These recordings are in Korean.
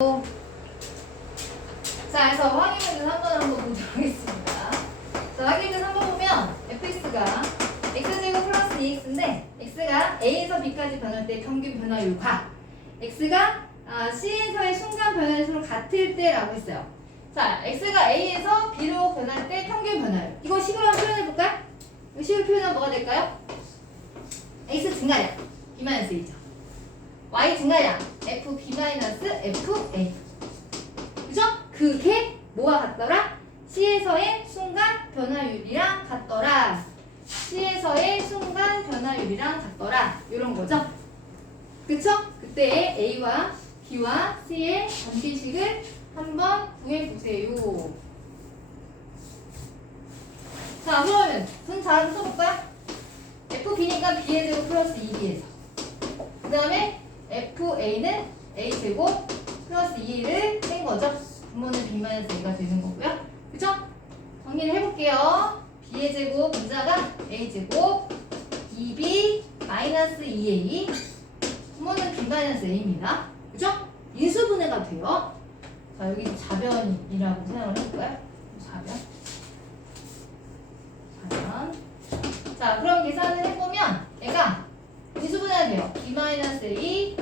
자, 그래서 확인 문제 3번 한번 보도록 하겠습니다. 자, 확인 문제 3번 보면 fx가 x제곱 플러스 2x인데 x가 a에서 b까지 변할 때 평균 변화율과 x가 c에서의 순간 변화율로 같을 때라고 했어요. 자, x가 a에서 b로 변할 때 평균 변화율. 이거 식으로 한번 표현해볼까요? 이 식으로 표현하면 뭐가 될까요? x 증가량 b-a죠. y 증가량 fb-fa. 그죠? 그게 뭐와 같더라? C에서의 순간 변화율이랑 같더라. C에서의 순간 변화율이랑 같더라. 이런 거죠? 그쵸? 그때 A와 B와 C의 관계식을 한번 구해보세요. 자, 그러면 분 잘 써볼까요? FB니까 B의 제곱 플러스 2B에서 그 다음에 FA는 A제곱 플러스 2를 뺀 거죠. 분모는 B-A가 되는 거고요. 그죠? 정리를 해볼게요. B의 제곱 분자가 A제곱 2B-2A 분모는 B-A입니다. 그죠? 인수분해가 돼요. 자, 여기 자변이라고 생각을 해볼까요? 자변. 자, 그럼 계산을 해보면 얘가 인수분해가 돼요. B-A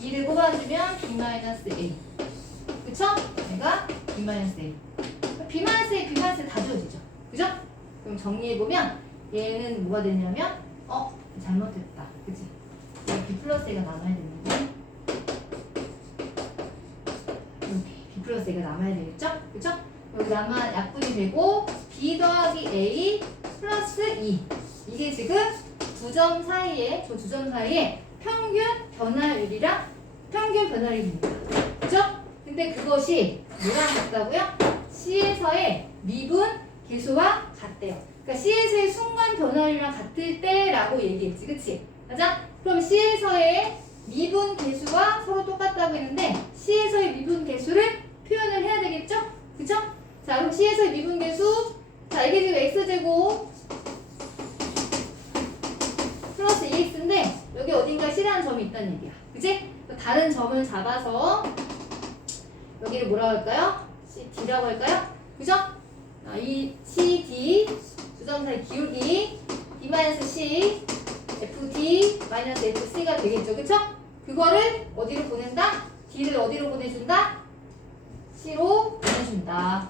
2를 뽑아주면 B-A. 그쵸? 얘가 B-A. B-A, B-A 다 지워지죠. 그죠? 그럼 정리해보면 얘는 뭐가 되냐면 잘못했다. 그치? B 플러스 A가 남아야 되는데 이렇게 B 플러스 A가 남아야 되겠죠? 그쵸? 여기 남아 약분이 되고 B 더하기 A 플러스 2 이게 지금 두 점 사이에 평균 변화율입니다. 그죠? 근데 그것이 뭐랑 같다고요? C에서의 미분 계수와 같대요. 그러니까 C에서의 순간 변화율이랑 같을 때라고 얘기했지. 그치? 맞아? 그럼 C에서의 미분 계수와 서로 똑같다고 했는데 C에서의 미분 계수를 표현을 해야 되겠죠? 그쵸? 자, 그럼 C에서의 미분 계수 자, 이게 지금 X제곱 플러스 2X인데 여기 어딘가 C라는 점이 있다는 얘기야. 그치? 다른 점을 잡아서 여기를 뭐라고 할까요? CD라고 할까요? 그죠? 이 CD 두 점 사이 기울기 D-C FD-FC가 되겠죠. 그쵸? 그거를 어디로 보낸다? D를 어디로 보내준다? C로 보내준다.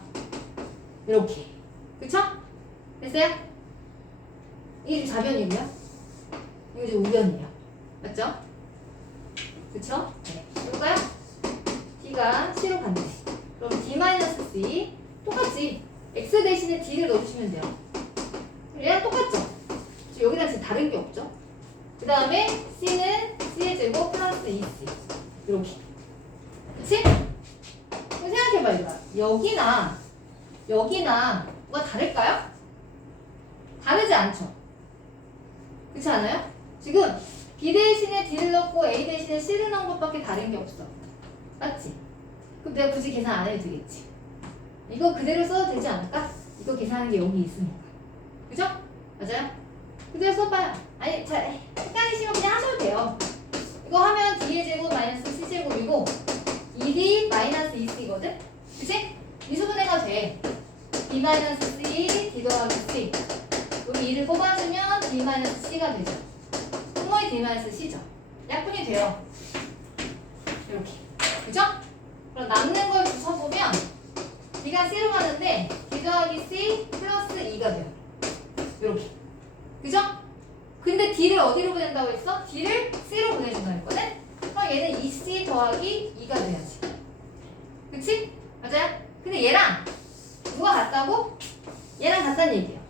이렇게. 그쵸? 됐어요? 이게 지금 자변이고요. 이거 지금 우변이에요. 맞죠? 그쵸? 네. 볼까요? D가 C로 간대. 그럼 D-C 똑같지? X 대신에 D를 넣어주시면 돼요. 얘랑 똑같죠? 여기랑 지금 다른 게 없죠? 그 다음에 C는 C의 제곱 플러스 2C 이렇게. 그치? 그럼 생각해봐 이거. 여기나 뭐가 다를까요? 다르지 않죠? 그렇지 않아요? 지금 B 대신에 D를 넣고 A 대신에 C를 넣은 것밖에 다른 게 없어. 맞지? 그럼 내가 굳이 계산 안 해도 되겠지. 이거 그대로 써도 되지 않을까? 이거 계산하는 게 여기 있으니까. 그죠? 맞아요? 그대로 써봐요. 아니, 잘 헷갈리시면 그냥 하셔도 돼요. 이거 하면 D의 제곱 마이너스 C제곱이고 2D 마이너스 2C거든? 그치? 미수분해가 돼. D-C, D 더하기 C. 여기 2를 뽑아주면 D-C가 되죠. 분모의 D-C죠. 약분이 돼요. 이렇게. 그죠? 그럼 남는 걸 주워보면 D가 C로 가는데 D 더하기 C 플러스 2가 돼요. 이렇게. 그죠? 근데 D를 어디로 보낸다고 했어? D를 C로 보내준다고 했거든? 그럼 얘는 2C 더하기 2가 돼야지. 그치? 맞아요? 근데 얘랑 누가 같다고? 얘랑 같다는 얘기예요.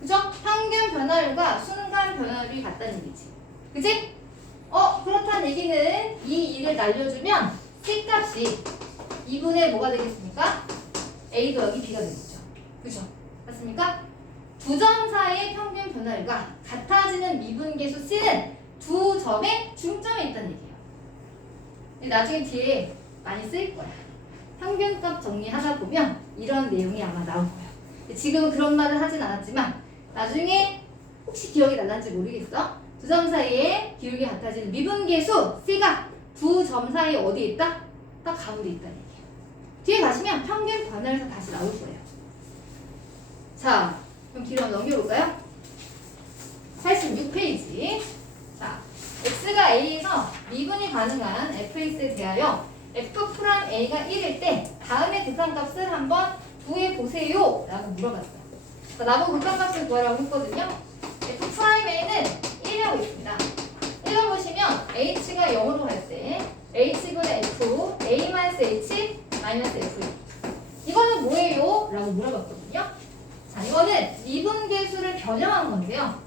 그죠? 평균 변화율과 순간 변화율이 같다는 얘기지. 그치? 그렇다는 얘기는 이 2를 날려주면 C 값이 2분의 뭐가 되겠습니까? A 더하기 B가 되겠죠. 그죠? 맞습니까? 두 점 사이의 평균 변화율과 같아지는 미분계수 C는 두 점의 중점에 있다는 얘기예요. 나중에 뒤에 많이 쓰일 거야. 평균값 정리하다 보면 이런 내용이 아마 나올 거예요. 지금은 그런 말을 하진 않았지만 나중에 혹시 기억이 날란지 모르겠어. 두 점 사이에 기울기 같아지는 미분계수 C가 두 점 사이에 어디에 있다? 딱 가운데 있다는 얘기예요. 뒤에 가시면 평균 반환해서 다시 나올 거예요. 자, 그럼 뒤로 한번 넘겨볼까요? 86페이지. 자, x가 a에서 미분이 가능한 fx에 대하여 f'a가 1일 때 다음의 극한값을 한번 구해보세요 라고 물어봤어요. 자, 나보고 극한값을 구하라고 했거든요. f'a는 1이라고 있습니다. 1을 보시면 h가 0으로 갈 때 h분의 f, a-h, -f 이거는 뭐예요? 라고 물어봤거든요. 자, 이거는 미분계수를 변형한 건데요.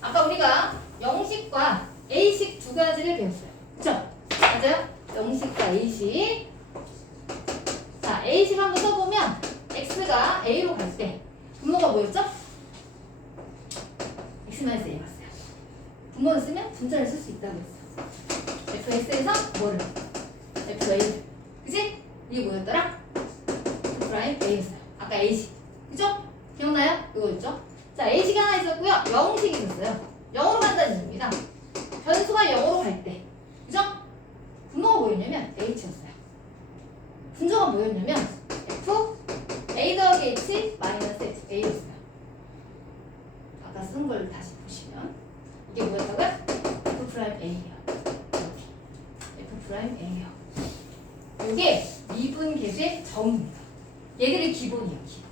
아까 우리가 영식과 a식 두 가지를 배웠어요. 그쵸? 맞아요? 영식과 a식. 자, a식 한번 써보면 x가 a로 갈 때 분모가 뭐였죠? x-a가 왔어요. 분모를 쓰면 분자를 쓸 수 있다고 했어. fx에서 뭐를? fa. 그치? 이게 뭐였더라? f'a였어요. 아까 a식. 그죠? 기억나요? 이거였죠? 자, a식이 하나 있었고요. 영식이 있었어요. 0으로 간다는 얘기입니다. 변수가 0으로 갈 때. 그죠? 분모가 뭐였냐면 h였어요. 분자가 뭐였냐면 f a 더하기 h 마이너스 fa였어요. 아까 쓴 걸 다시 보시면 이게 뭐였다고요? f'a예요. f'a예요. 이게 미분계수의 정의입니다. 얘들이 기본이에요. 기본.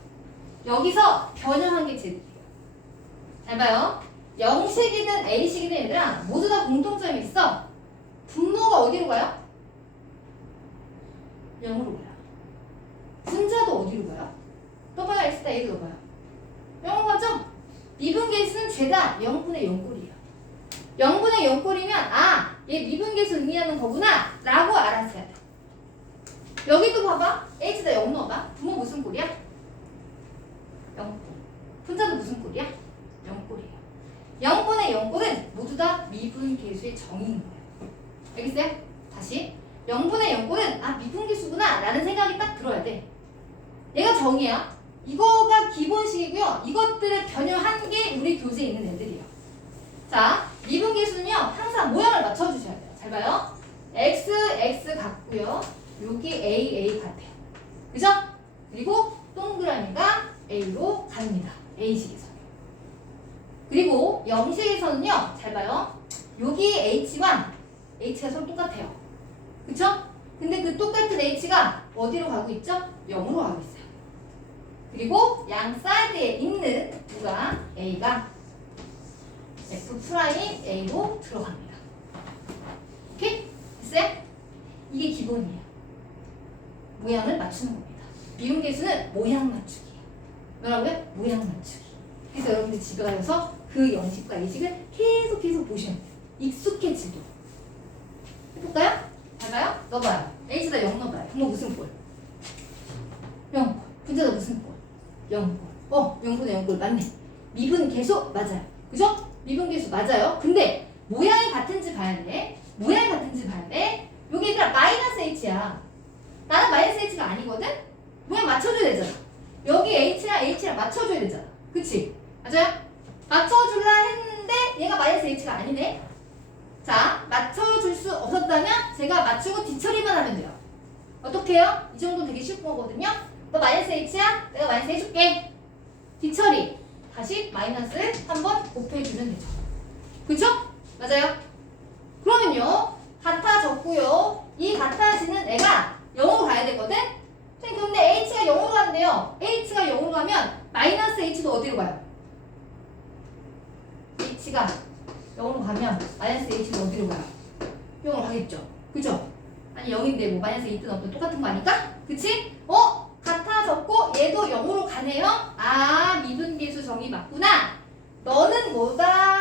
여기서 변형한 게 제일이에요. 잘 봐요. 영식이든 a식이든 얘들아 모두 다 공통점이 있어. 분모가 어디로 가요? 0으로 가요. 분자도 어디로 가요? 또보다 x다 a로 가요. 0으로 가죠? 미분계수는 죄다 0분의 0꼴이에요. 0분의 0꼴이면 아, 얘 미분계수 의미하는 거구나 라고 알았어야 돼. 여기도 봐봐. h다 0 넣어봐. 분모 무슨 꼴이야? 0꼴. 분자도 무슨 꼴이야? 0꼴이에요. 0분의 0꼴은 모두 다 미분계수의 정의인 거예요. 알겠어요? 다시 0분의 0꼴은 아 미분계수구나 라는 생각이 딱 들어야 돼. 얘가 정의야. 이거가 기본식이고요. 이것들을 변형한 게 우리 교재에 있는 애들이에요. 자, 미분계수는요 항상 모양을 맞춰주셔야 돼요. 잘 봐요. x, x 같고요. 여기 a, a 같아요. 그죠? 그리고 동그라미가 a로 갑니다. a식에서. 그리고 영식에서는요, 잘 봐요. 여기 h와 h가 서로 똑같아요. 그쵸? 근데 그 똑같은 h가 어디로 가고 있죠? 0으로 가고 있어요. 그리고 양 사이드에 있는 누가 a가 f'a로 들어갑니다. 오케이? 됐어요? 이게 기본이에요. 모양을 맞추는 겁니다. 미분계수는 모양 맞추기예요. 뭐라고요? 모양 맞추기. 그래서 여러분들 집에 가서 그 영식과 a식을 계속 보셔야 돼요. 익숙해지도록. 해볼까요? 잘 봐요? 넣어봐요. h다 0 넣어봐요. 분모 무슨 꼴? 0꼴. 분자도 무슨 꼴? 0꼴. 0분의 0꼴 맞네. 미분계수 맞아요. 그죠? 미분계수 맞아요. 근데 모양이 같은지 봐야 돼. 모양이 같은지 봐야 돼. 여기 얘들아 마이너스 h야. 나는 마이너스 h가 아니거든? 모양 맞춰줘야 되잖아. 여기 h랑 맞춰줘야 되잖아. 그치? 맞아요? 맞춰줄라 했는데 얘가 마이너스 h가 아니네. 자, 맞춰줄 수 없었다면 제가 맞추고 뒤처리만 하면 돼요. 어떻게 해요? 이 정도 되게 쉬운 거거든요. 너 마이너스 h야? 내가 마이너스 해줄게. 뒤처리. 다시 마이너스를 한번 곱해주면 되죠. 그쵸? 맞아요? 그러면요. 같아졌고요. 이 같아지는 애가 0으로 가야 되거든? 근데 h가 0으로 간대요. h가 0으로 가면 마이너스 h도 어디로 가요? h가 0으로 가면 마이너스 h도 어디로 가요? 0으로 가겠죠. 그죠? 아니 0인데 뭐 마이너스 2든 없든 똑같은 거 아닐까? 그치? 같아졌고 얘도 0으로 가네요. 아 미분계수 정의 맞구나. 너는 뭐다?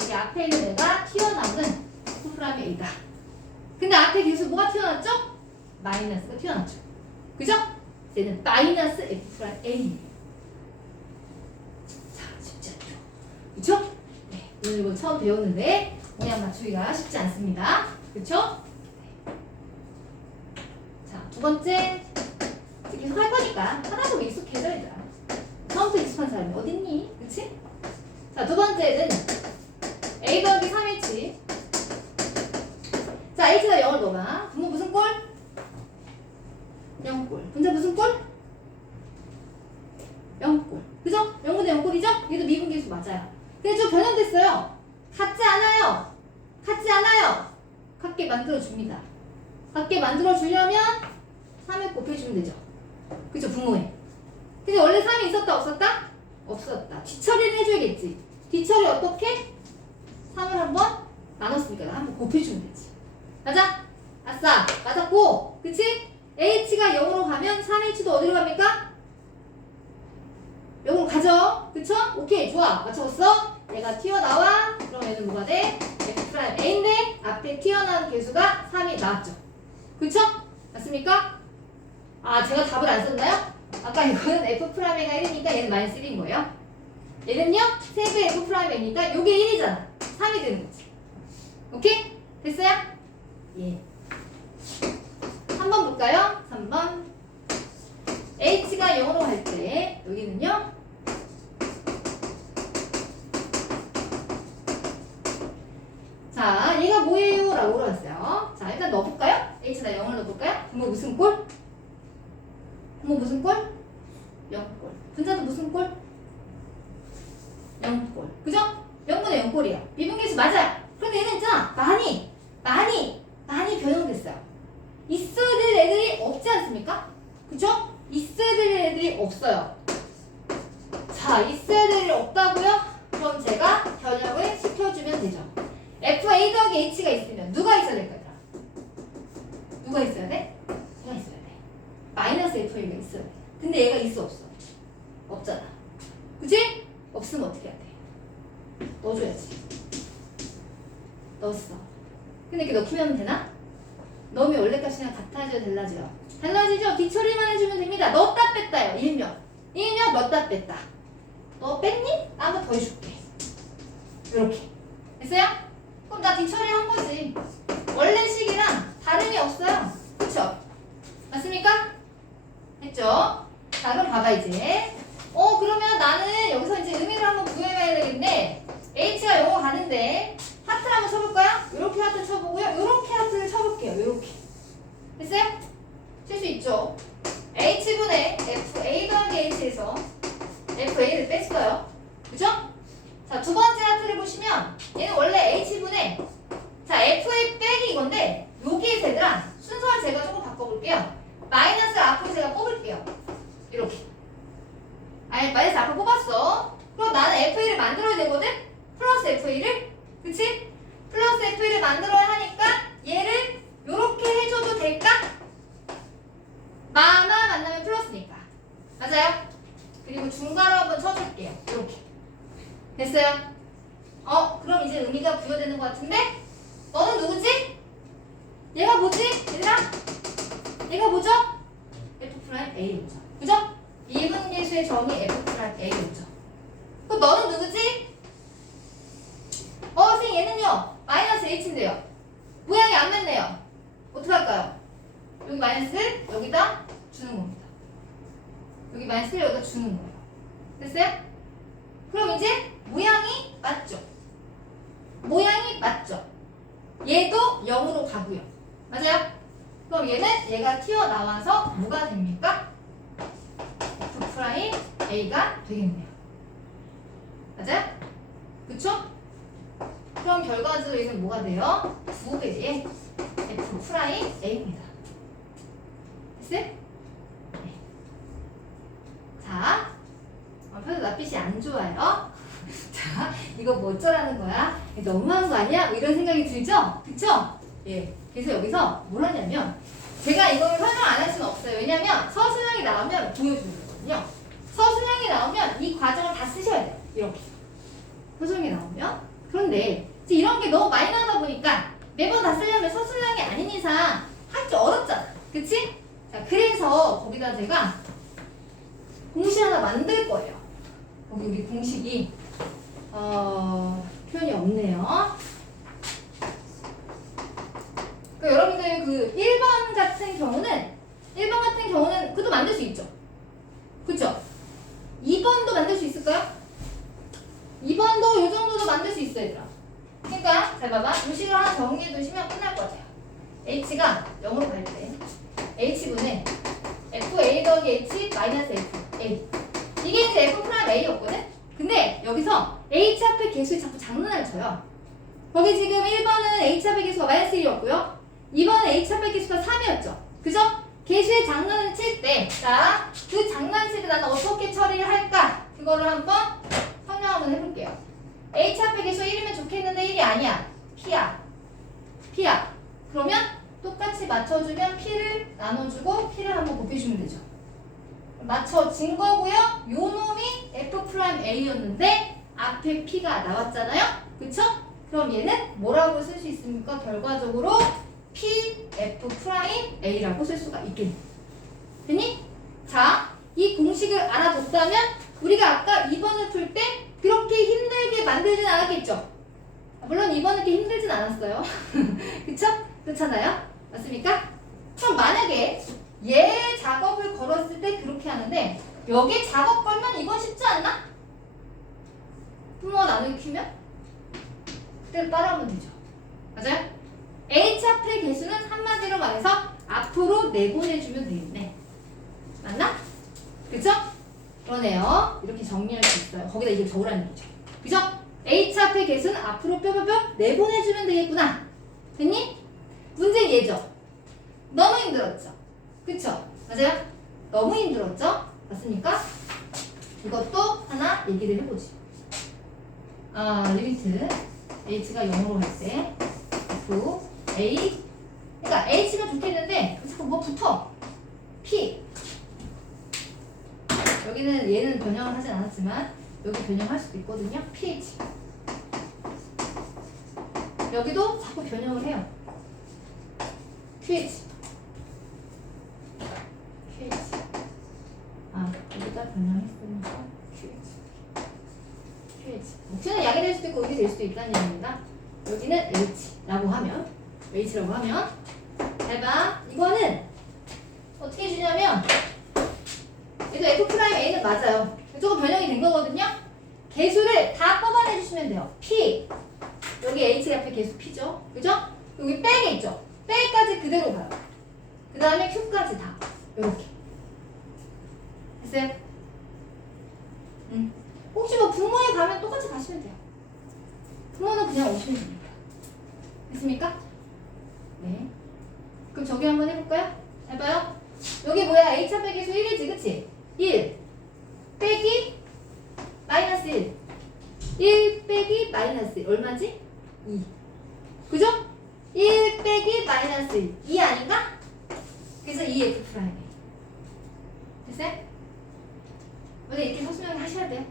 여기 앞에 있는 애가 튀어나오는 f'의 a다. 근데 앞에 계수 뭐가 튀어나왔죠? 마이너스가 튀어나왔죠. 그죠? 얘는 마이너스 f'a예요. 자, 쉽지 않죠? 그쵸? 네, 오늘 이거 처음 배웠는데 모양 맞추기가 쉽지 않습니다. 그쵸? 네. 자, 두 번째 계속 할 거니까 하나도 익숙해져 얘들아. 처음부터 익숙한 사람이 어딨니? 그치? 자, 두 번째는 a 더하기 3h. 자, h가 0을 넣어봐. 분모 무슨 꼴? 0꼴. 분자 무슨 꼴? 0꼴. 그죠? 0분의 0꼴이죠? 얘도 미분계수 맞아요. 근데 좀 변형됐어요. 같지 않아요. 같지 않아요. 같게 만들어줍니다. 같게 만들어주려면 3에 곱해주면 되죠. 그죠? 분모에. 근데 원래 3이 있었다 없었다? 없었다. 뒤처리를 해줘야겠지. 뒤처리 어떻게? 3을 한번 나눴으니까 한번 곱해주면 되지. 맞아? 아싸! 맞았고, 그치? h가 0으로 가면 3h도 어디로 갑니까? 0으로 가죠? 그쵸? 오케이, 좋아. 맞춰봤어? 얘가 튀어나와. 그럼 얘는 뭐가 돼? f'a인데 앞에 튀어나온 개수가 3이 나왔죠. 그쵸? 맞습니까? 아, 제가 답을 안 썼나요? 아까 이거는 f'a가 1이니까 얘는 -1인 거예요. 얘는요? 세배 f'a이니까 요게 1이잖아. 3이 되는 거지. 오케이? 됐어요? 예. 3번 볼까요? 3번. h가 0으로 갈 때 여기는요? 자, 얘가 뭐예요? 라고 물어봤어요. 자, 일단 넣어볼까요? h다 0을 넣어볼까요? 분모 무슨 꼴? 분모 무슨 꼴? 0꼴. 분자도 무슨 꼴? 0꼴. 그죠? 0분의 0꼴이에요. 미분계수 맞아요. 그런데 얘는 있잖아. 많이 변형됐어요. 있어야 될 애들이 없지 않습니까? 그죠? 있어야 될 애들이 없어요. 자, 있어야 될 애들이 없다고요? 그럼 제가 변형을 시켜주면 되죠. FA 더하기 H가 있으면 누가 있어야 될까요? 누가 있어야 돼? 얘가 있어야 돼. 마이너스 FA가 있어야 돼. 근데 얘가 있어 없어? 없잖아. 그치? 없으면 어떻게 해야 돼? 넣어줘야지. 넣었어. 근데 이렇게 넣기만 되나? 넣으면 원래 값이랑 같아져요? 달라져요? 달라지죠? 뒤처리만 해주면 됩니다. 넣었다 뺐다요. 일명 넣었다 뺐다. 너 뺐니? 나 한 번 더 해줄게. 이렇게 됐어요? 그럼 나 뒤처리 한 거지. 원래 식이랑 다름이 없어요. 그쵸? 맞습니까? 했죠? 자, 그럼 봐봐 이제. 그러면 나는 여기서 이제 의미를 한번 구해봐야 되겠는데 h가 0으로 가는데 하트를 한번 쳐볼까요? 이렇게 하트 쳐보고요. 이렇게 하트를 쳐볼게요. 이렇게. 됐어요? 칠 수 있죠? h분의 fa 더하기 h에서 fa를 뺐어요. 그죠? 자, 두 번째 하트를 보시면 얘는 원래 h분의 자, fa 빼기 이건데 여기에서 얘들아 순서를 제가 조금 바꿔볼게요. 마이너스를 앞으로 제가 뽑을게요. 이렇게. 아니, 마이너스 앞으로 뽑았어. 그럼 나는 fa를 만들어야 되거든? 플러스 fa를. 그치? 플러스 fa를 만들어야 하니까 얘를 요렇게 해줘도 될까? 마마 만나면 플러스니까. 맞아요? 그리고 중괄호 한번 쳐줄게요. 이렇게. 됐어요? 그럼 이제 의미가 부여되는 것 같은데? 너는 누구지? 얘가 뭐지? 얘들아? 얘가 뭐죠? F'A죠. 그죠? 미분계수의 정의 F'A죠. 그럼 너는 누구지? 선생님 얘는요 마이너스 H인데요 모양이 안 맞네요. 어떻게 할까요? 여기 마이너스를 여기다 주는 겁니다. 여기 마이너스를 여기다 주는 거예요. 됐어요? 그럼 이제 모양이 맞죠? 모양이 맞죠? 얘도 0으로 가고요. 맞아요? 그럼 얘가 튀어나와서 뭐가 됩니까? F'A가 되겠네요. 맞아요? 그쵸? 그럼 결과적으로 얘는 뭐가 돼요? 2배의 F'A입니다. 됐어요? 네. 자, 별로 낯빛이 안 좋아요. 자, 이거 뭐 어쩌라는 거야? 너무한 거 아니야? 뭐 이런 생각이 들죠? 그쵸? 예. 그래서 여기서 뭘 하냐면 제가 이걸 설명 안 할 수는 없어요. 왜냐면 서술형이 나오면 보여주는 거거든요. 서술형이 나오면 이 과정을 다 쓰셔야 돼요. 이렇게. 서술형이 나오면. 그런데 이제 이런 게 너무 많이 나오다 보니까 매번 다 쓰려면 서술형이 아닌 이상 하기 어렵잖아. 그치? 자, 그래서 거기다 제가 공식 하나 만들 거예요. 거기 우리 공식이 표현이 없네요. 여러분들 그 1번 같은 경우는 그것도 만들 수 있죠. 그쵸? 2번도 만들 수 있을까요? 2번도 요 정도도 만들 수 있어요, 얘들아. 그러니까 잘 봐봐. 공식을 하나 정리해 두시면 끝날 것 같아요. h가 0으로 갈 때 h분의 A 더하기 H 마이너스 F A. 이게 이제 F 프라임 A였거든? 근데 여기서 H 앞에 개수에 자꾸 장난을 쳐요. 거기 지금 1번은 H 앞의 개수가 마이너스 1이었고요. 2번은 H 앞의 개수가 3이었죠. 그죠? 개수의 장난을 칠 때, 자, 그 장난칠 때 나는 어떻게 처리를 할까? 그거를 한번 설명 한번 해볼게요. H 앞의 개수 1이면 좋겠는데 1이 아니야. P야. P야. 그러면 똑같이 맞춰주면 P를 나눠주고 P를 한번 곱해주면 되죠. 맞춰진 거고요. 요 놈이 F'A였는데 앞에 P가 나왔잖아요. 그쵸? 그럼 얘는 뭐라고 쓸 수 있습니까? 결과적으로 P, F'A라고 쓸 수가 있겠네. 됐니? 자, 이 공식을 알아뒀다면 우리가 아까 2번을 풀 때 그렇게 힘들게 만들진 않았겠죠? 물론 2번은 그렇게 힘들진 않았어요. 그쵸? 그렇잖아요? 맞습니까? 그럼 만약에 얘 작업을 걸었을 때 그렇게 하는데 여기에 작업 걸면 이건 쉽지 않나? 분모가 나누기 키면? 그때로 따라하면 되죠. 맞아요? H 앞의 개수는 한마디로 말해서 앞으로 내보내주면 되겠네. 맞나? 그쵸? 그러네요. 이렇게 정리할 수 있어요. 거기다 이게 적으라는 얘기죠. 그죠? H 앞의 개수는 앞으로 뼈뼈뼈 내보내주면 되겠구나. 됐니? 문제는 얘죠. 너무 힘들었죠? 그쵸? 맞아요? 너무 힘들었죠? 맞습니까? 이것도 하나 얘기를 해보지. 리미트 H가 0으로 할 때 F, A 그러니까 H면 좋겠는데 자꾸 뭐 붙어. P 여기는 얘는 변형을 하진 않았지만 여기 변형할 수도 있거든요. PH 여기도 자꾸 변형을 해요. QH 여기다 변형했으니까 QH 목표는 약이 될 수도 있고 음이 될 수도 있다는 얘기입니다. 여기는 H라고 하면 잘 봐. 이거는 어떻게 주냐면 얘도 F'A는 맞아요. 조금 변형이 된 거거든요. 개수를 다 뽑아내 주시면 돼요. P 여기 H 앞에 개수 P죠. 그죠? 여기 백이 있죠. 백까지 그대로 가요. 그 다음에 Q까지 다 이렇게 됐어요? 혹시 뭐 분모에 가면 똑같이 가시면 돼요. 분모는 그냥 오시면 됩니다. 됐습니까? 네. 그럼 저기 한번 해볼까요? 잘 봐요. 여기 뭐야? H 앞의 개수 1이지, 그치? 1 빼기 마이너스 1 빼기 마이너스 1 얼마지? 2 그죠? 1 빼기 마이너스 1 2 아닌가? 그래서 2F 프라임 됐어요? 근데 이렇게 서술형이 하셔야 돼요.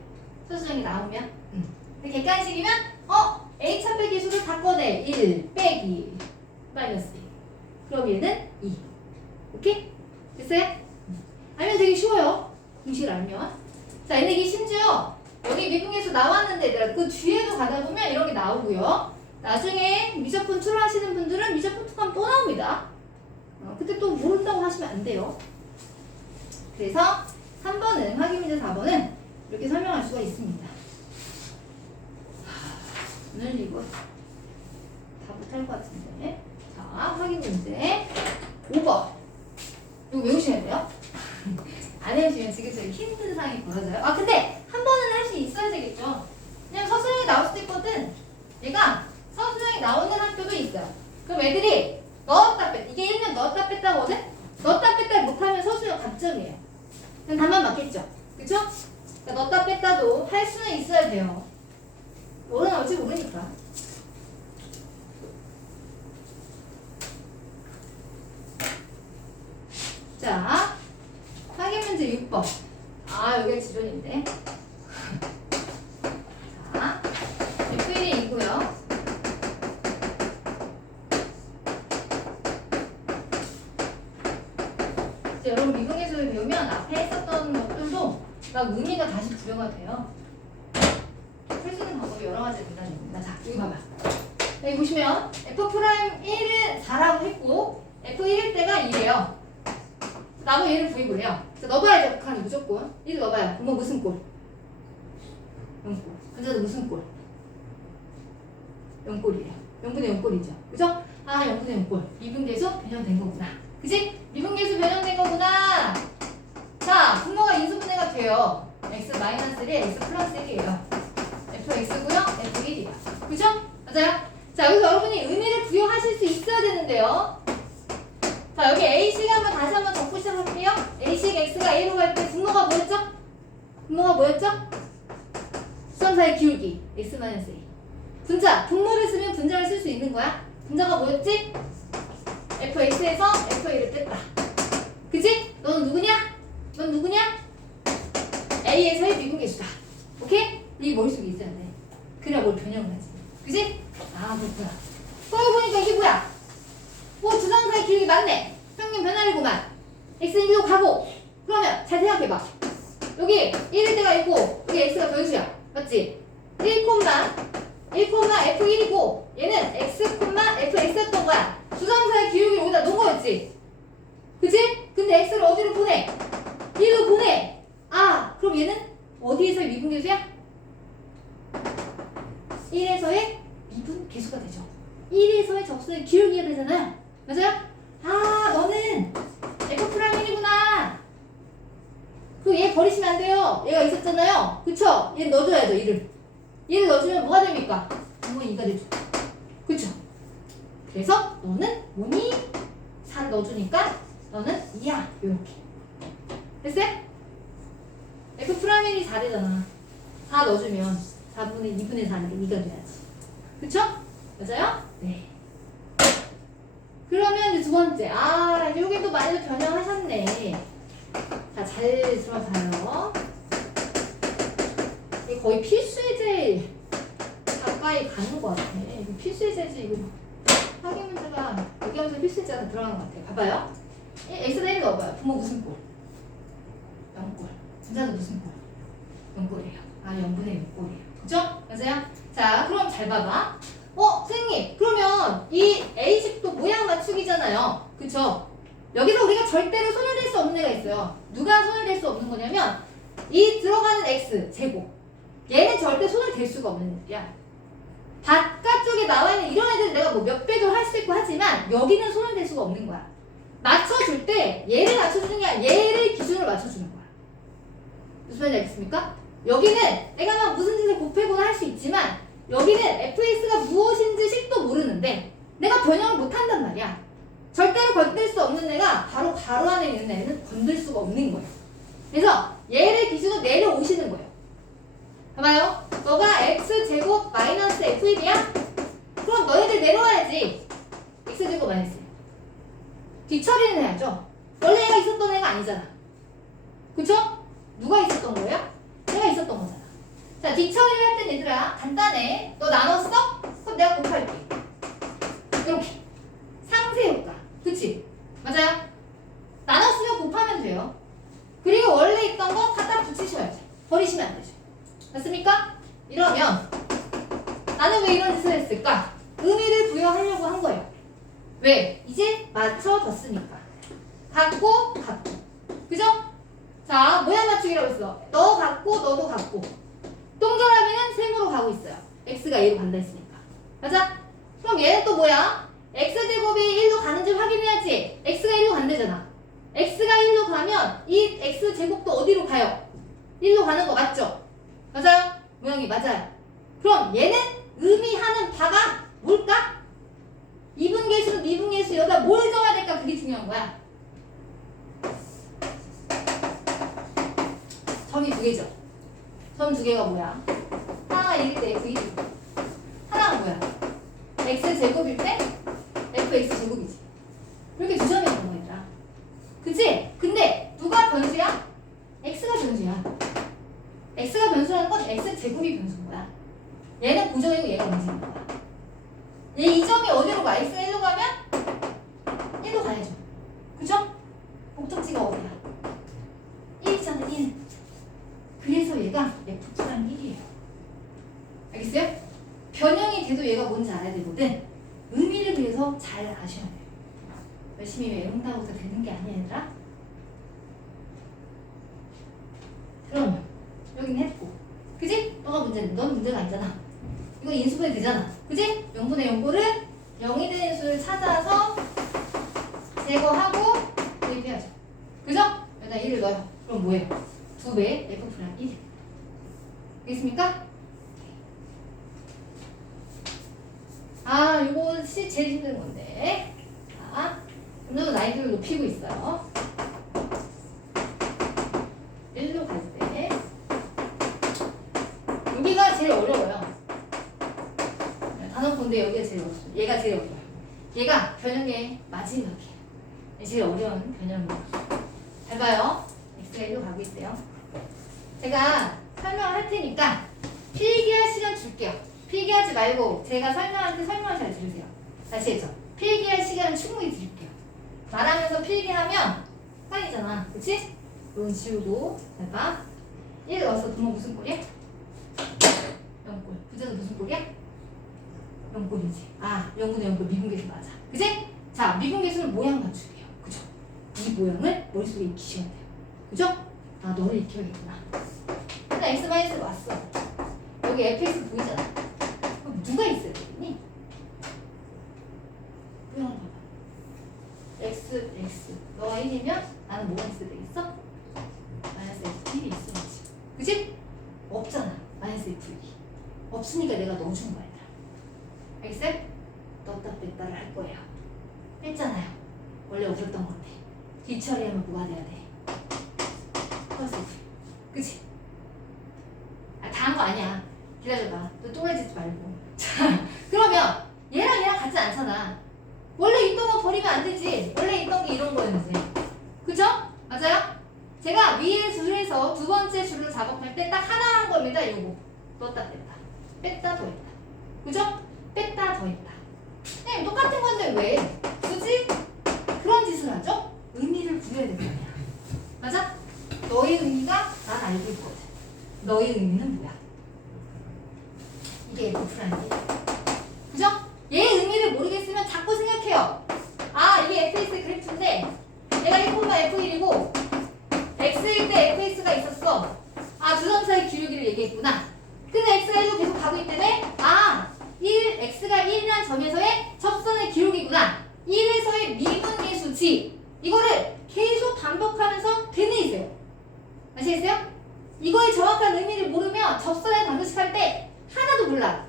서술형이 나오면 근데 객관식이면 H 앞의 개수를 바꿔내 1 빼기 마이너스 1 그럼 얘는 2 오케이? 됐어요? 알면 되게 쉬워요. 공식을 알면. 자, 근데 이게 심지어 여기 미분계수 나왔는데 얘들아 그 뒤에도 가다 보면 이런 게 나오고요. 나중에 미적분 출하하시는 분들은 미적분 특강 또 나옵니다. 그때 또 모른다고 하시면 안 돼요. 그래서 3번은 확인문제 4번은 이렇게 설명할 수가 있습니다. 오늘 이거 다 못할 것 같은데. 자, 확인문제 5번. 이거 외우셔야 돼요. 안 외우시면 지금 힘든 상황이 벌어져요. 근데 한 번은 할 수 있어야 되겠죠. 왜냐면 서술형이 나올 수도 있거든. 얘가 서술형이 나오는 학교도 있어요. 그럼 애들이 넣었다 뺐다. 이게 1년 넣었다 뺐다 거든? 넣었다 뺐다 못하면 서술형 감점이에요. 그럼 답만 맞겠죠. 그쵸? 그러니까 넣었다 뺐다도 할 수는 있어야 돼요. 뭐로 나올지 모르니까. 자, 확인문제 6번. 여기가 지론인데. 자, F1이고요. 여러분 미분계수를 배우면 앞에 했었던 것들도 막 의미가 다시 부여가 돼요. 풀 수 있는 방법이 여러 가지 된다는 얘기입니다. 자, 여기 봐봐. 여기 보시면 F'1은 4라고 했고 F1일 때가 2래요. 나무 얘를 구입을 해요. 자, 넣어봐야죠. 북한이 무조건. 1 넣어봐요. 그러면 무슨 꼴? 0꼴. 근데도 무슨 꼴? 0꼴이에요. 0분의 0꼴이죠. 그죠? 0분의 0꼴. 미분계수 변형된 거구나. 그지? 미분계수 변형된 거구나. 뭐예요? x 마이너스 1에 x 플러스 1이에요. fx고요. f1이에요. 그죠? 맞아요? 자, 여기서 여러분이 의미를 부여하실 수 있어야 되는데요. 자, 여기 A식 다시 한번 적고 시작할게요. A식 x가 A로 갈 때 분모가 뭐였죠? 분모가 뭐였죠? 수함사의 기울기 x-a. 분자, 분모를 쓰면 분자를 쓸 수 있는 거야. 분자가 뭐였지? fx에서 f1을 뺐다. 그치? 너는 누구냐? 넌 누구냐? A에서의 미분계수다. 오케이? 이 머릿속에 있어야 돼. 그래야 뭘 변형을 하지. 그치? 아, 그렇구나. 그러고 보니까 이게 뭐야? 주상사의 기울기 맞네. 평균 변화이구만. x는 1로 가고. 그러면 잘 생각해봐. 여기 1일 때가 있고 여기 x가 변수야. 맞지? 1, f1이고 얘는 x, fx였던 거야. 주상사의 기울기를 여기다 놓은 거였지? 그치? 근데 x를 어디로 보내? 1로 보내. 아, 그럼 얘는 어디에서의 미분계수야? 1에서의 미분계수가 되죠. 1에서의 접수의 기울기가 되잖아요. 맞아요? 아, 너는 f'1이구나. 그 얘 버리시면 안 돼요. 얘가 있었잖아요. 그쵸? 얘 넣어줘야죠, 1을. 얘를 넣어주면 뭐가 됩니까? 분모 2가 되죠. 그쵸? 그래서 너는 뭐니? 4를 넣어주니까 너는 2야. 요렇게. 됐어요? f'1이 4되잖아. 4 넣어주면 2분의 4는 2가 돼야지. 그쵸? 맞아요? 네. 그러면 이제 두 번째. 아, 여기도 많이 변형하셨네. 자, 잘 들어봐요. 이게 거의 필수예제 가까이 가는 것 같아. 이거 필수예제지, 이거. 확인 문제가 여기 하면서 필수예제가 들어가는 것 같아. 봐봐요. x에다 1 넣어봐요. 부모 무슨 꼴? 0꼴. 분자도 무슨 꼴? 0꼴이에요. 아, 0분의 6꼴이에요. 그죠? 맞아요? 자, 그럼 잘 봐봐. 선생님, 그러면 이 A식도 모양 맞추기잖아요. 그쵸? 여기서 우리가 절대로 손을 댈 수 없는 애가 있어요. 누가 손을 댈 수 없는 거냐면 이 들어가는 x 제곱. 얘는 절대 손을 댈 수가 없는 애야. 바깥쪽에 나와 있는 이런 애들은 내가 뭐 몇 배도 할 수 있고 하지만 여기는 손을 댈 수가 없는 거야. 맞춰줄 때 얘를 맞춰주는 게 아니라 얘를 기준으로 맞춰주는 거야. 무슨 말인지 알겠습니까? 여기는 내가 막 무슨 짓을 곱해보나 할 수 있지만 여기는 fx가 무엇인지 식도 모르는데 내가 변형을 못한단 말이야. 절대로 건들 수 없는 애가 바로 가로 안에 있는 애는 건들 수가 없는 거예요. 그래서 얘를 기준으로 내려오시는 거예요. 봐봐요. 너가 x제곱 마이너스 f1이야? 그럼 너희들 내려와야지. x제곱 마이너스 1. 뒤처리는 해야죠. 원래 얘가 있었던 애가 아니잖아. 그쵸? 누가 있었던 거예요? 얘가 있었던 거잖아. 자, 뒤처리를 할 땐 얘들아 간단해. 너 나눴어? 그럼 내가 곱할게. 이렇게 상세 효과. 그치? 맞아요? 나눴으면 곱하면 돼요. 그리고 원래 있던 거 갖다 붙이셔야지. 버리시면 안 되죠. 맞습니까? 이러면 나는 왜 이런 짓을 했을까? 의미를 부여하려고 한 거예요. 왜? 이제 맞춰졌으니까. 같고 같고. 그죠? 자, 모양 맞추기라고 했어. 너 같고 너도 같고. 동그라미는 셈으로 가고 있어요. x가 a로 간다 했으니까. 맞아? 그럼 얘는 또 뭐야? x제곱이 1로 가는지 확인해야지. x가 1로 간대잖아. x가 1로 가면 이 x제곱도 어디로 가요? 1로 가는 거 맞죠? 맞아요? 모양이 맞아요. 그럼 얘는 의미하는 바가 뭘까? 이분계수, 미분계수 여기다 뭘 정해야 될까? 그게 중요한 거야. 점이 두 개죠. 점 두 개가 뭐야? 하나가 1일 때 f1이고 하나가 뭐야? x제곱일 때 fx제곱이지. 이렇게 두 점이 있는 거야, 얘들아. 그치? 근데 누가 변수야? x가 변수야. x가 변수라는 건 x제곱이 변수인 거야. 얘는 고정이고 얘가 움직이는 거야. 얘 이 점이 어디로 가? x가 1로 가면 1로 가야죠. 그죠? 목적지가 어디야? 1이잖아, 1. 그래서 얘가 f+1이에요. 알겠어요? 변형이 돼도 얘가 뭔지 알아야 되거든. 의미를 위해서 잘 아셔야 돼요. 열심히 외운다고 해서 되는 게 아니야, 얘들아. 그럼 여긴 했고, 그지? 너가 문제는 넌 문제가 아니잖아. 이거 인수분해 되잖아, 그지? 0분의 0꼴을 0이 되는 수를 찾아서 제거하고 대입해야죠. 그죠? 여기다 1을 넣어요. 그럼 뭐예요? 2배 F 프라임 1. 알겠습니까? 아, 요거 제일 힘든 건데. 자, 오늘도 난이도를 높이고 있어요. 1로 갈 때. 여기가 제일 어려워요. 단원본데 여기가 제일 어려워요. 얘가 제일 어려워요. 얘가 변형의 마지막이에요. 제일 어려운 변형이에요. 잘 봐요. X가 1로 가고 있대요. 제가 설명을 할 테니까 필기할 시간 줄게요. 필기하지 말고 제가 설명할 때 설명을 잘 들으세요. 다시 해줘. 필기할 시간은 충분히 드릴게요. 말하면서 필기하면 빨리잖아. 그치? 이건 지우고 잘 봐. 1 넣었어. 그러면 무슨 꼴이야? 0꼴. 부재는 무슨 꼴이야? 0꼴이지. 아, 0분의 0꼴 미분계수 맞아. 그치? 자, 미분계수는 모양 맞추기예요. 그죠? 이 모양을 머릿속에 익히셔야 돼요. 그죠? 아, 너를 익혀야겠구나. 일단 X-가 왔어. 여기 fx 보이잖아. 그럼 누가 있어야 되겠니? 모양 봐봐. x, 너가 1이면 나는 뭐가 있어야 되겠어? 마이너스 f1이 있어야지. 그치? 없잖아. 마이너스 f1이. 없으니까 내가 넣어준 거야. 알겠어요? 넣었다 뺐다를 할 거예요. 뺐잖아요. 원래 없었던 건데. 뒤처리하면 뭐가 돼야 돼? 플러스 f. 그치? 아, 다 한 거 아니야. 기다려봐. 또 또래지지 말고. 자, 그러면 얘랑 같지 않잖아. 원래 있던 거 버리면 안 되지. 원래 있던 게 이런 거였는데. 그죠? 맞아요? 제가 위에 줄에서 두 번째 줄을 작업할 때 딱 하나 한 겁니다. 요거. 넣었다 뺐다. 뺐다 더했다. 그죠? 뺐다 더했다. 네, 똑같은 건데 왜? 굳이 그런 짓을 하죠? 의미를 부여해야 된다. 맞아? 너의 의미가 난 알고 있거든. 너의 의미는 뭐야? 이게 F 프라임이야. 그죠? 얘의 의미를 모르겠으면 자꾸 생각해요. 아, 이게 fx의 그래프인데 얘가 1,f1이고 x일 때 fx가 있었어. 아, 두 점 사이 기울기를 얘기했구나. 근데 x가 1로 계속 가고 있다네. 아, x가 1이라는 점에서의 접선의 기울기구나. 1에서의 미분계수지. 이거를 계속 반복하면서 되뇌이세요. 아시겠어요? 이거의 정확한 의미를 모르면 접선을 방정식할 때 하나도 몰라.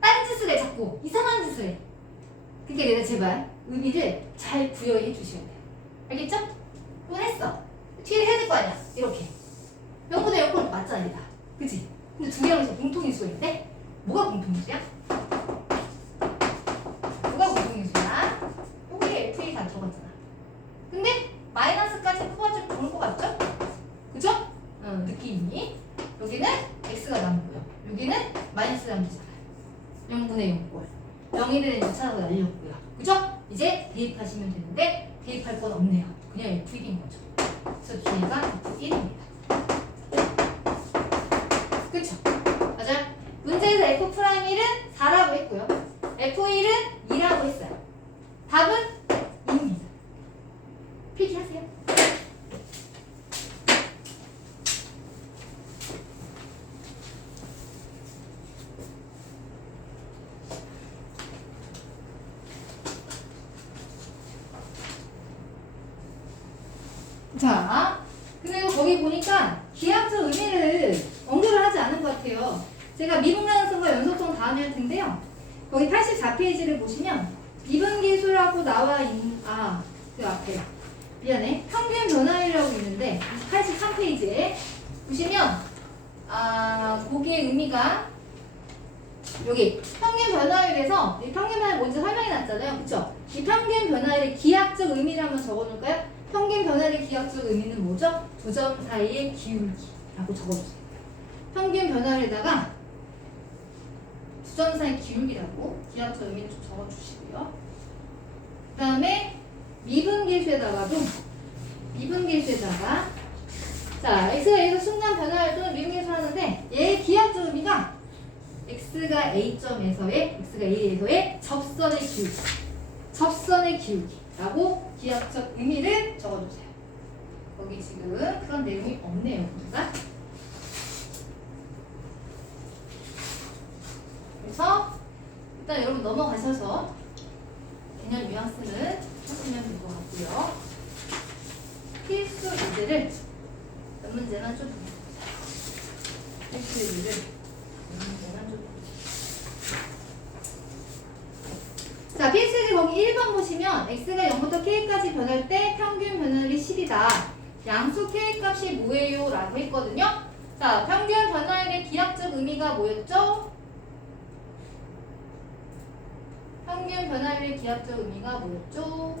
딴짓을 해 자꾸. 이상한 짓을 해. 그러니까 얘가 제발 의미를 잘 부여해 주셔야 돼요. 알겠죠? 이건 했어. 뒤에 해야 될 거 아니야. 이렇게. 0분의 0꼴 맞잖아 얘가. 그치? 근데 두 개에서 공통인수가 있대? 뭐가 공통인수야? 뭐가 공통인수야? 여기에 FA 다 들어갔잖아. 근데 마이너스까지 뽑아주면 좋을 것 같죠? 그죠? 느낌이. 여기는 X가 남고요. 여기는 마이너스 남잖아요. 0분의 0꼴. 0이 되는 2차로 날렸고요. 그죠? 이제 대입하시면 되는데 대입할 건 없네요. 그냥 F1인 거죠. 그래서 뒤에가 F1입니다. 그쵸? 맞아요? 문제에서 F'1은 4라고 했고요. F1은 2라고 했어요. 답은 2입니다. 필기하세요. 자, 그리고 거기 보니까 기하학적 의미를 언급을 하지 않은 것 같아요. 제가 미분 가능성과 연속성 다음에 할 텐데요. 거기 84페이지를 보시면 미분계수라고 나와 있는 그 앞에 미안해 평균 변화율이라고 있는데 83페이지에 보시면 거기에 의미가 여기 평균 변화율에서 이 평균 변화율 뭔지 설명이 났잖아요. 그쵸? 이 평균 변화율의 기하학적 의미를 한번 적어놓을까요? 평균 변화율의 기하학적 의미는 뭐죠? 두 점 사이의 기울기라고 적어주세요. 평균 변화율에다가 두 점 사이 기울기라고 기하학적 의미를 좀 적어주시고요. 그 다음에 미분계수에다가도 자, x가 a에서 순간 변화율 또는 미분계수 하는데 얘의 기하학적 의미가 x가 a에서의 접선의 기울기라고 기하학적 의미를 적어주세요. 거기 지금 그런 내용이 없네요, 보니까. 그래서 일단 여러분 넘어가셔서 개념 뉘앙스는 하시면 될 것 같고요. 필수 예제를 문제만 좀 보겠습니다. x를 이 문제만 좀 보겠습니다. 자, 필수지 거기 1번 보시면 x가 0부터 k까지 변할 때 평균 변화율이 10이다. 양수 k 값이 뭐예요? 라고 했거든요. 자, 평균 변화율의 기하적 의미가 뭐였죠? 평균 변화율의 기하적 의미가 뭐였죠?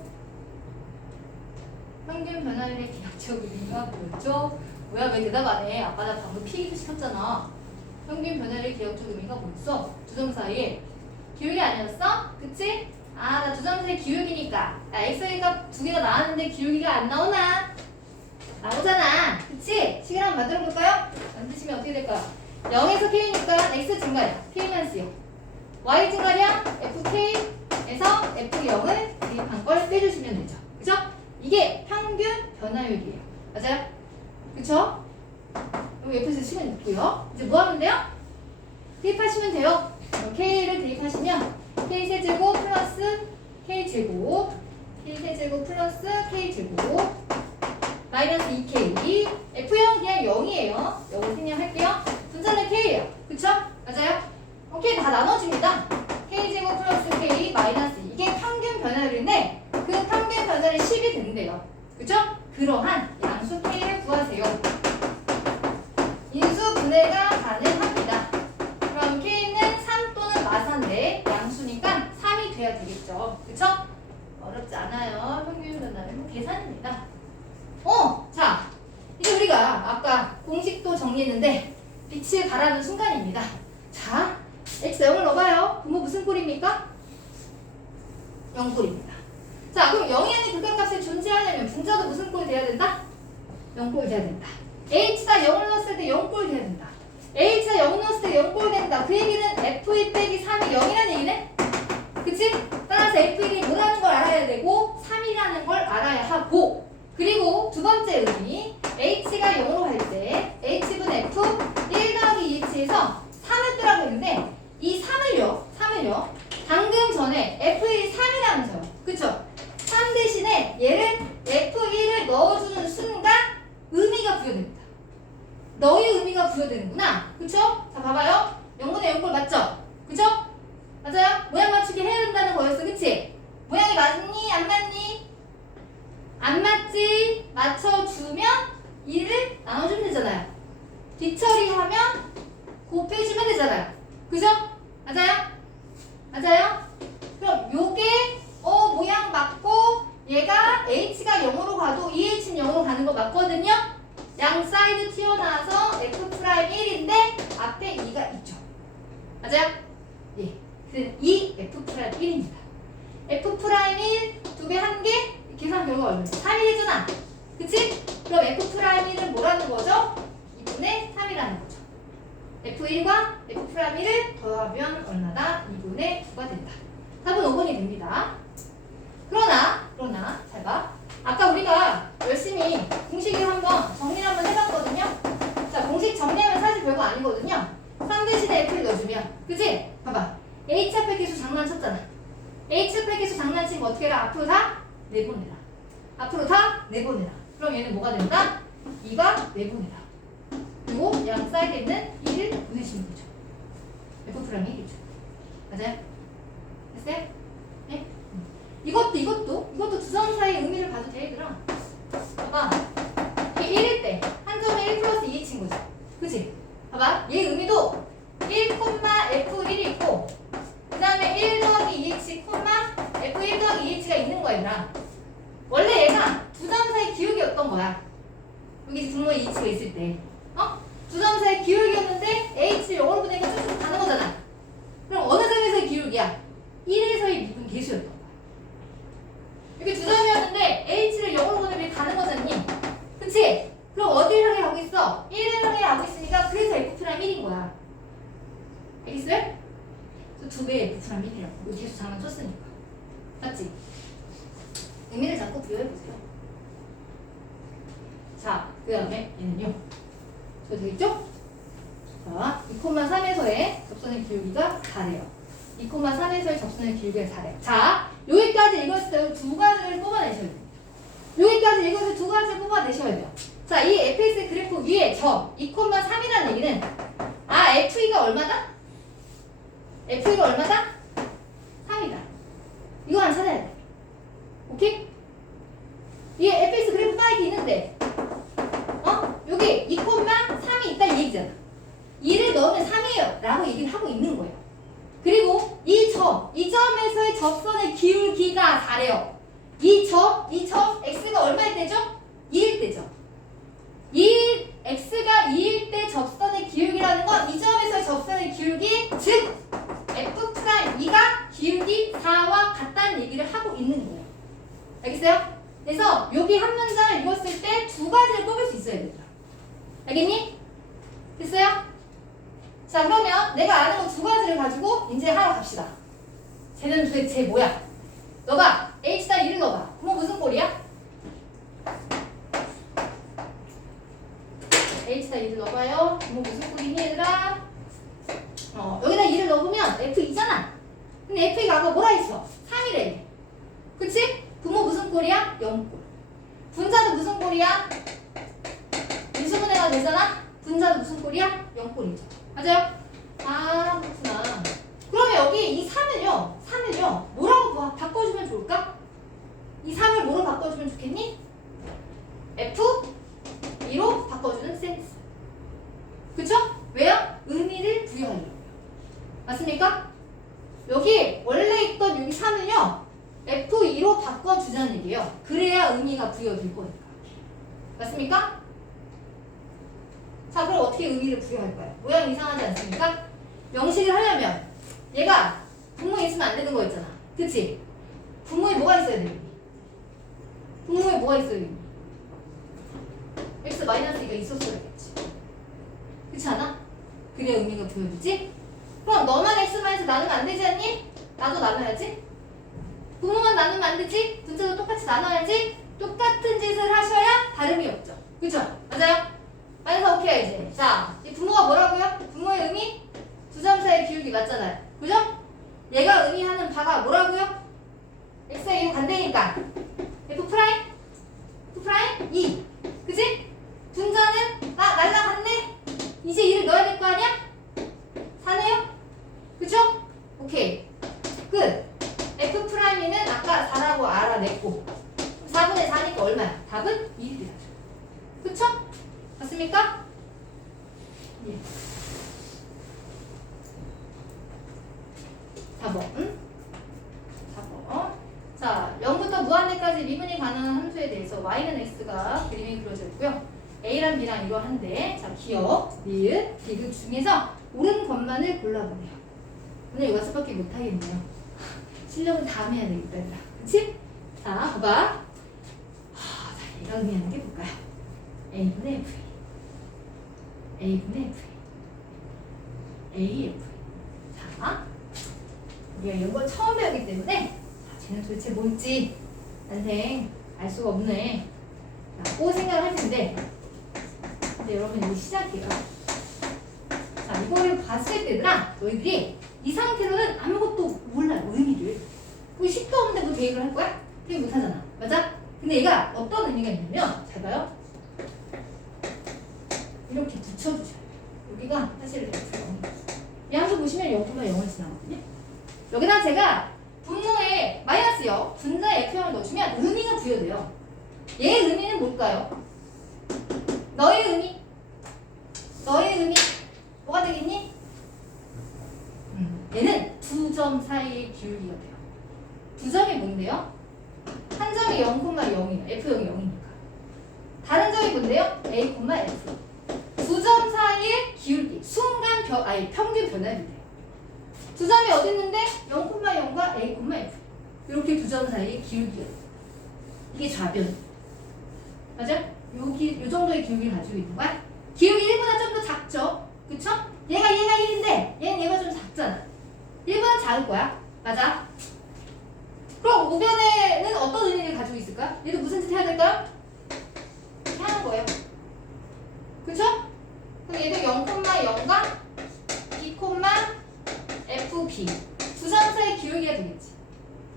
평균 변화율의 기하적 의미가 뭐였죠? 뭐야, 왜 대답 안 해? 아까 나 방금 필기도 시켰잖아. 평균 변화율의 기하적 의미가 뭐였어? 두 점 사이에 기울기 아니었어? 그치? 아, 나 두 점 사이 기울기니까. 야, x의 값 두 개가 나왔는데 기울기가 안 나오나? 나오잖아. 그치? 식을 한번 만들어 볼까요? 만드시면 어떻게 될까요? 0에서 k니까 x 증가량, k-0. y 증가량, fk에서 f0을 대입한 걸 빼주시면 되죠. 그죠? 이게 평균 변화율이에요. 맞아요? 그쵸? 여기 옆에서 식은 있고요. 이제 뭐 하면 돼요? 대입하시면 돼요. k를 대입하시면 k세제곱 플러스 k제곱, k세제곱 플러스 k제곱 마이너스 2k, f0은 그냥 0이에요. 0을 생략할게요. 분자는 k예요. 그쵸? 맞아요? 오케이, 다 나눠집니다. k제곱 플러스 k 마이너스 2. 이게 평균 변화율인데 그 평균 변화율이 10이 된대요. 그쵸? 그러한 양수 k를 구하세요. 인수 분해가 가능합니다. 그럼 k는 3 또는 마사인데 양수니까 3이 돼야 되겠죠. 그쵸? 어렵지 않아요. 평균 변화율 계산입니다. 자, 이제 우리가 아까 공식도 정리했는데 빛을 발하는 순간입니다. 자, x 0을 넣어봐요. 그럼 무슨 꼴입니까? 0꼴입니다. 자, 그럼 0이 아닌 극한값이 존재하려면 분자도 무슨 꼴이 돼야 된다? 0꼴 돼야 된다. h가 0을 넣었을 때 0꼴 돼야 된다. h가 0 넣었을 때 0꼴 된다. 그 얘기는 f1 빼기 3이 0이라는 얘기네? 그치? 따라서 f1이 뭐라는 걸 알아야 되고 3이라는 걸 알아야 하고, 그리고 두 번째 의미, h가 0으로 갈 때 h분의 f 1 더하기 2h에서 3을 뜨라고 했는데 이 3을요 방금 전에 f1이 3이라면서요. 그쵸? 3 대신에 얘를 f1을 넣어주는 순간 의미가 부여됩니다. 너의 의미가 부여되는구나. 그쵸? 자, 봐봐요. 0분의 0꼴 맞죠? 그쵸? 맞아요? 모양 맞추기 해야 된다는 거였어. 그치? 모양이 맞니? 안 맞니? 안 맞지? 맞춰주면 2를 나눠주면 되잖아요. 뒤처리하면 곱해주면 되잖아요. 그죠? 맞아요? 맞아요? 그럼 요게 모양 맞고 얘가 h가 0으로 가도 2h는 0으로 가는 거 맞거든요? 양 사이드 튀어나와서 f'1인데 앞에 2가 있죠. 맞아요? 예. 그 2 f'1입니다. f'1 두 배 한 개 계산 결과 얼마지? 3이 되잖아. 그치? 그럼 f'1은 뭐라는 거죠? 2분의 3이라는 거죠. f1과 f'1을 더하면 얼마다? 2분의 9가 된다. 답은 5번이 됩니다. 그러나 잘 봐. 아까 우리가 열심히 공식을 한번 정리를 한번 해봤거든요. 자, 공식 정리하면 사실 별거 아니거든요. 3 대신에 f를 넣어주면, 그치? 봐봐. h 앞에 계수 장난쳤잖아. h 앞에 계수 장난친 거 어떻게 해라? 앞으로 다 내보내라. 앞으로 다 내보내라. 그럼 얘는 뭐가 된다? 2가 내보내라. 그리고 양 사이드에 있는 1을 보내시면 되죠. F'이 1이죠. 맞아요? 됐어요? 네? 이것도 두 점 사이의 의미를 봐도 돼, 얘들아. 봐봐. 이게 1일 때, 한 점에 1 플러스 2의 친구죠. 그치? 봐봐. 얘 의미도 1, F1이 있고, 그 다음에 1 더하기 2H, F1 더하기 2H가 있는 거야, 얘들아. 원래 얘가 두 점 사이 기울기였던 거야. 여기 분모에 2H가 있을 때. 두 점 사이 기울기였는데 H를 0으로 보내니까 쭉쭉 가는 거잖아. 그럼 어느 점에서의 기울기야? 1에서의 미분 계수였던 거야. 이게 두 점이었는데 H를 0으로 보내면 가는 거잖니? 그치? 그럼 어디를 향해 가고 있어? 1을 향해 가고 있으니까 그래서 F'1인 거야. 알겠어요? 두 배의 F'1이라고. 여기 계수 장난 쳤으니까. 맞지? 의미를 잡고 비교해보세요. 자, 그 다음에 얘는요. 저 되겠죠? 자, 2,3에서의 접선의 기울기가 4래요. 2,3에서의 접선의 기울기가 4래요. 자, 여기까지 읽었을 때 두 가지를 뽑아내셔야 돼요. 여기까지 읽었을 때 두 가지를 뽑아내셔야 돼요. 자, 이 fx의 그래프 위에 점 2,3이라는 얘기는 FE가 얼마다? FE가 얼마다? 3이다. 이거 안 찾아야 돼. 오케이? 이 fx 그래프 딱 이렇게 있는데 여기 2,3이 있다 이 얘기잖아. 2를 넣으면 3이에요 라고 얘기를 하고 있는 거예요. 그리고 이 점에서의 접선의 기울기가 4래요. 이 점 x가 얼마일 때죠? 2일 때죠. x가 2일 때 접선의 기울기라는 건 이 점에서의 접선의 기울기, 즉 f'2가 기울기 4와 같다는 얘기를 하고 있는 거예요. 알겠어요? 그래서 여기 한 문장을 읽었을 때 두 가지를 뽑을 수 있어야 되더라. 알겠니? 됐어요? 자, 그러면 내가 아는 거 두 가지를 가지고 이제 하러 갑시다. 쟤는 도대체 뭐야? 너가 H-2를 넣어봐. 그럼 무슨 꼴이야? H-2를 넣어봐요. 그럼 무슨 꼴이니 얘들아? 여기다 2를 넣으면 F2잖아. 근데 F가 아까 뭐라 했어? 3이래. 그치? 분모 무슨 꼴이야? 0꼴. 분자도 무슨 꼴이야? 미수분해가 되잖아? 분자도 무슨 꼴이야? 0꼴이죠. 맞아요? 아, 그렇구나. 그러면 여기 이 3을요, 뭐라고 바꿔주면 좋을까? 이 3을 뭐로 바꿔주면 좋겠니? F2로 바꿔주는 센스. 그쵸? 왜요? 의미를 부여하려고요. 맞습니까? 여기 원래 있던 여기 3을요, F2로 바꿔주자는 얘기예요. 그래야 의미가 부여될 거니까. 맞습니까? 자, 그럼 어떻게 의미를 부여할까요? 모양 이상하지 않습니까? 명식을 하려면 얘가 분모에 있으면 안 되는 거 있잖아. 그치? 분모에 뭐가 있어야 돼? 분모에 뭐가 있어야 돼? x-2가 있었어야겠지. 그렇지 않아? 그래야 의미가 부여되지? 그럼 너만 x-나누면 안 되지 않니? 나도 나눠야지. 분모만 나누면 안 되지? 분자도 똑같이 나눠야지. 똑같은 짓을 하셔야 다름이 없죠. 그쵸? 맞아요? 그래서 오케이 이제. 자, 이 분모가 뭐라고요? 분모의 의미? 두 점 사이의 기울기 맞잖아요. 그죠? 얘가 의미하는 바가 뭐라고요? x가 2로 간다니까 F'? F' 2. 그치? 분자는 날라갔네? 이제 2를 넣어야 될 거 아니야? 4네요? 그쵸? 오케이. 끝. F'는 아까 4라고 알아냈고 4분의 4니까 얼마야? 답은 2입니다. 그쵸? 맞습니까? 예. 4번. 4번. 자, 0부터 무한대까지 미분이 가능한 함수에 대해서 y는 x가 그림이 그려져 있고요. a랑 b랑 이러한데, 자, 기억, 니은, 디귿 중에서 옳은 것만을 골라보래요. 오늘 이거 수밖에 못하겠네요. 실력은 다음에 해야 되겠다, 얘들아. 그치? 자, 봐봐. 자, 얘가 의미하는 게 뭘까요? a분의 f. a분의 f. AF. 자, 우리가 이런 걸 처음 배우기 때문에 쟤는 도대체 뭘지 난생 알 수가 없네 라고 생각을 할 텐데, 근데 여러분 이제 시작이에요. 자, 이거를 봤을 때들아 너희들이 이 상태로는 아무것도 몰라요. 의미를. 뭐 10도 없는데 뭐 대입을 할 거야? 대입 못하잖아. 맞아? 근데 얘가 어떤 의미가 있냐면, 잘 봐요. 이렇게 붙여주셔야 돼요. 여기가 사실 이 함수 보시면 0,0을 지나거든요. 여기다 제가 분모에 마이너스 0, 분자에 F형을 넣어주면 의미가 부여돼요. 얘의 의미는 뭘까요? 너의 의미. 뭐가 되겠니? 얘는 두 점 사이의 기울기가 돼요. 두 점이 뭔데요? 한 점이 0,0이에요. F형이 0이니까. 다른 점이 뭔데요? A, F. 두 점 사이의 기울기. 평균 변화율이래요. 두 점이 어디 있는데? 0,0과 A, F. 이렇게 두 점 사이의 기울기가 돼요. 이게 좌변. 맞아? 요 정도의 기울기를 가지고 있는 거야? 기울기 1보다 좀 더 작죠? 그쵸? 얘가 1인데 얘가 좀 작잖아. 1보다 작을 거야. 맞아? 그럼 우변에는 어떤 의미를 가지고 있을까? 얘도 무슨 짓 해야 될까요? 이렇게 하는 거예요. 그쵸? 그럼 얘도 0,0과 B, FB 두 점 사이의 기울기가 되겠지.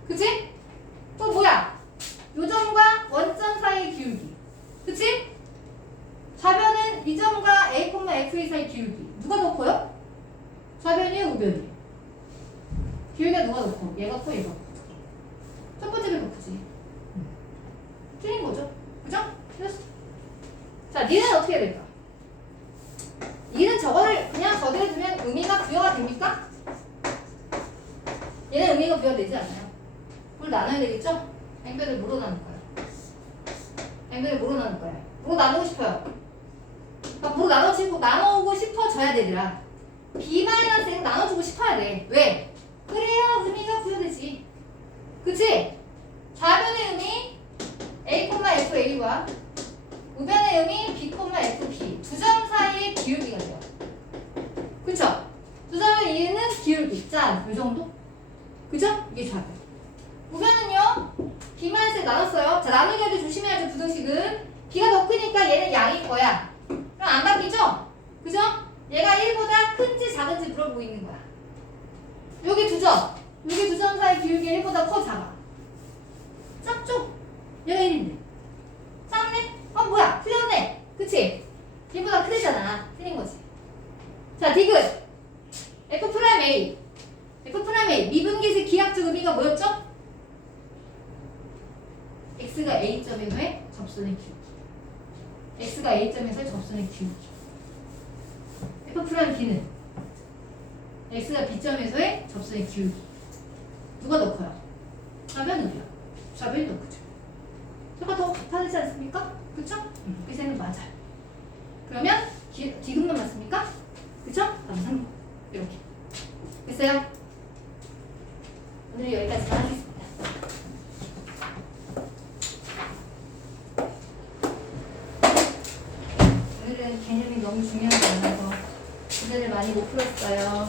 그치? 또 뭐야? 요점과 원점 사이의 기울기. 그치? 이 점과 A, F2 사이 기울기 누가 더 커요? 좌변이에요, 우변이에요? 기울기가 누가 더 커? 얘가 커, 얘가 커? 첫 번째가 더 크지. 틀린 거죠? 그죠? 틀렸어. 자, 니는 어떻게 해야 될까? 니는 저거를 그냥 저대로 두면 의미가 부여가 됩니까? 얘는 의미가 부여되지 않아요. 그걸 나눠야 되겠죠? 앵글을 뭐로 나눌 거예요? 앵글을 뭐로 나눌 거예요? 뭐로 나누고 싶어요? 그러니까 뭐로 나누고 싶어져야 되더라. B-X로 나눠주고 싶어야 돼. 왜? 그래야 의미가 부여되지. 그치? 좌변의 의미 A, FA와 우변의 의미 B, FB 두 점 사이의 기울기가 돼요. 그쵸? 두 점의 이유는 기울기. 짠. 이 정도? 그죠? 이게 좌변. 우변은요? B-에 나눴어요. 자, 나누기 할 때 조심해야죠. 부등식은. B가 더 크니까 얘는 양일 거야. 그럼 안 바뀌죠? 그죠? 얘가 1보다 큰지 작은지 물어보고 있는 거야. 여기 두 점. 여기 두 점 사이 기울기 1보다 커, 작아? 작죠? 얘가 1인데. 작네? 뭐야? 틀렸네. 그치? B보다 크대잖아. 틀린 거지. 자, 디귿. F'A. F'A. 미분계수 기하학적 의미가 뭐였죠? X가 A점에서의 접선의 기울기. X가 A점에서의 접선의 기울기. F'B는 X가 B점에서의 접선의 기울기. 누가 더 커요? 좌변, 우변. 좌변이 더 크죠. 저가 더 같아지지 않습니까? 그쵸? 이 셈은 맞아요. 그러면 디귿만 맞습니까? 그쵸? 다음 3번. 이렇게. 됐어요? 오늘 여기까지만 하겠습니다. 오늘은 개념이 너무 중요하지 않아서 문제를 많이 못 풀었어요.